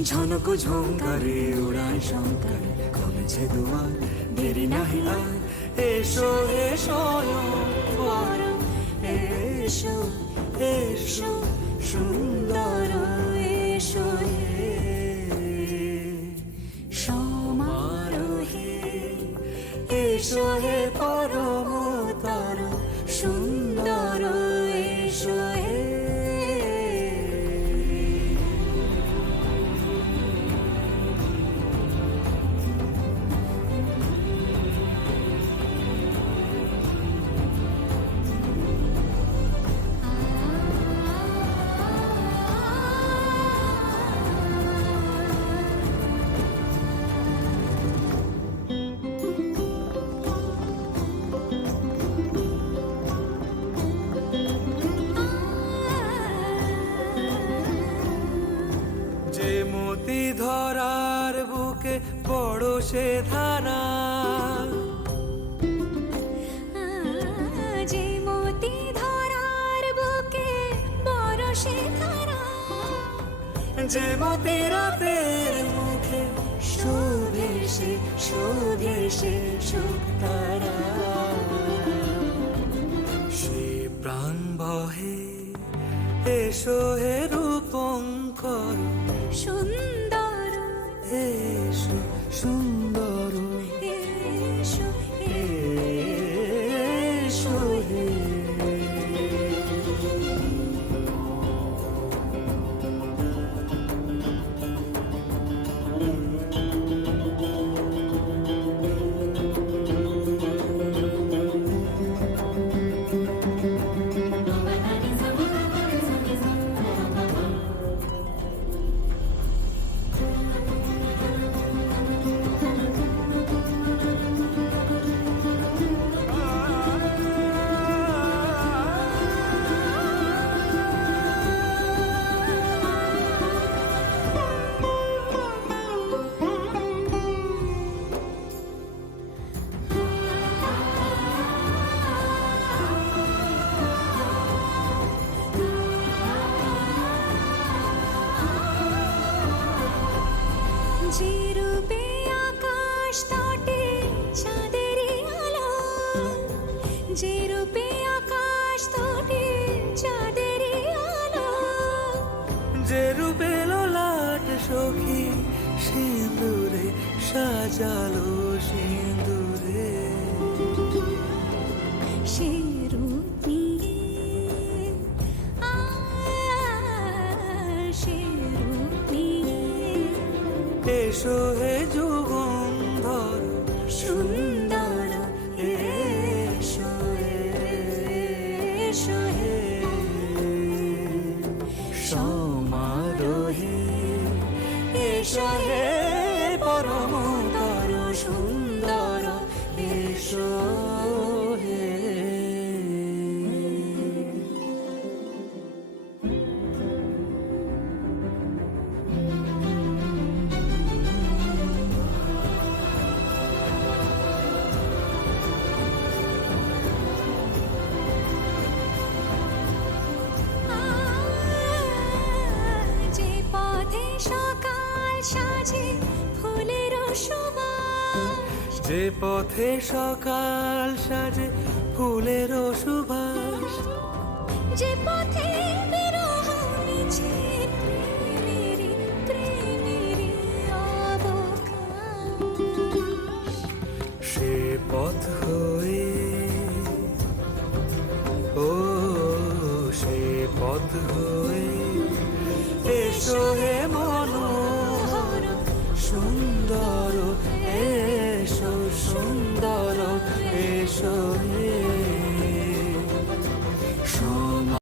ঝনক ঝঙ্কারে উড়ায় শঙ্কার কমেছে দুয়ার দেরি নাহি আর এসো এসো বরং এসো এসো সুন্দর এসো হে সমারোহে এসো হে পরমতর সুন্দর এসো হে মতি ধরার বুকে বড় সে ধারা যে মতি ধরার বুকে বড় সে ধারা যে মতি রাতের মুখে শোভে সে শুকতারা সে প্রাণ বহে এসো হে রূপঙ্কর সুন্দর এসো সুন্দর এসো এসো হে যে রূপে আকাশ তটে চাঁদেরই আলো যে রূপে আকাশ তটে চাঁদেরই আলো যে রূপে ললাট সখী সিঁদুরে সাজালো সিঁদুরে সে রূপ নিয়ে সে রূপ নিয়ে এসো হে যুগন্ধর সুন্দর এসো এসো হে সমারোহে এসো হে পরমতর সুন্দর এসো হে যে পথে সকাল সাজে ফুলের সুবাস যে পথে সকাল সাজে ফুলের সুবাস যে পথে বিরহ মিছে প্রেমেরই অবকাশ সে পথ হয়ে ও সে পথ হয়ে এসো হে মনোহর সুন্দর